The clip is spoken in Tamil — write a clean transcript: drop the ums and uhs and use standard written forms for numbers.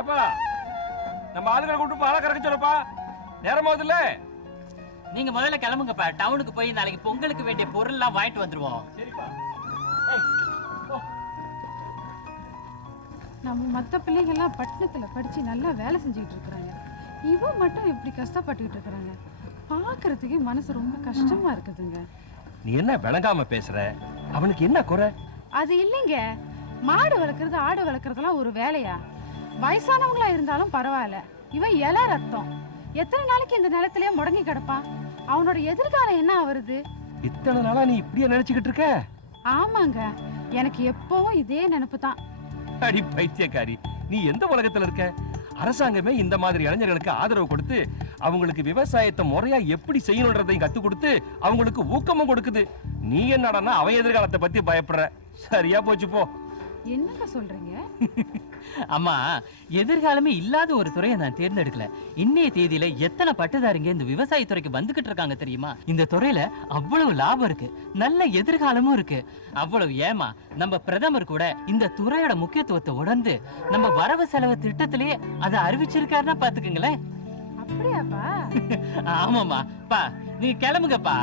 ஏப்பா நம்ம ஆளுகளை கூட்டு பாலை கறக்க சொல்லப்பா. நேரமாவது இல்ல. நீங்க முதல்ல கிளம்புங்கப்பா. டவுனுக்கு போய் நாளைக்கு பொங்கலுக்கு வேண்டிய பொருள் எல்லாம் வாங்கிட்டு வந்துருவோம். சரிப்பா. நம்ம மற்ற பிள்ளைங்க எல்லாம் பட்டணத்துல படிச்சு நல்லா வேலை செஞ்சுக்கிட்டு இருக்கிறாங்க. இவன் மட்டும் இப்படி கஷ்டப்பட்டுக்கிட்டு இருக்கிறாங்க. பாக்குறதுக்கே மனசு ரொம்ப கஷ்டமா இருக்குதுங்க. நீ என்ன விளங்காம பேசுற? அவனுக்கு என்ன குறை? அது இல்லைங்க, மாடு வளர்க்கறது ஆடு வளர்க்கறதெல்லாம் ஒரு வேலையா? வயசானவங்களா இருந்தாலும் பரவாயில்ல, இவன் இலை ரத்தம். எத்தனை நாளைக்கு இந்த நிலத்திலேயே முடங்கி கிடப்பான்? அவனோட எதிர்காலம் என்ன ஆவறது? இத்தனை நாளா நீ இப்படியே நினைச்சுக்கிட்டு இருக்க? ஆமாங்க, எனக்கு எப்பவும் இதே நினைப்பு தான். அடி பைத்தியக்காரி, நீ எந்த உலகத்துல இருக்க? அரசாங்கமே இந்த மாதிரி இளைஞர்களுக்கு ஆதரவு கொடுத்து அவங்களுக்கு விவசாயத்தை முறையா எப்படி செய்யணுன்றதையும் கத்து கொடுத்து அவங்களுக்கு ஊக்கமும் கொடுக்குது. நீ என்னடான்னா அவன் எதிர்காலத்தை பத்தி பயப்படுற. சரியா போச்சு போ. என்னங்க சொல்றீங்க? அம்மா, எதிர்காலமே இல்லாத ஒரு துறையை நான் தேர்ந்தெடுக்கல. இன்னைய தேதியில எத்தனை பட்டதாரிங்க இந்த விவசாய துறைக்கு வந்துகிட்டு இருக்காங்க தெரியுமா? இந்த துறையில அவ்வளவு லாபம் இருக்கு, நல்ல எதிர்காலமும் இருக்கு. அவ்வளவு ஏமா நம்ம பிரதமர் கூட இந்த துறையோட முக்கியத்துவத்தை உணர்ந்து நம்ம வரவு செலவு திட்டத்திலேயே அதை அறிவிச்சிருக்காருன்னா பாத்துக்குங்களேன். அப்படியாப்பா? ஆமாமா பா, நீ கிளம்புங்கப்பா.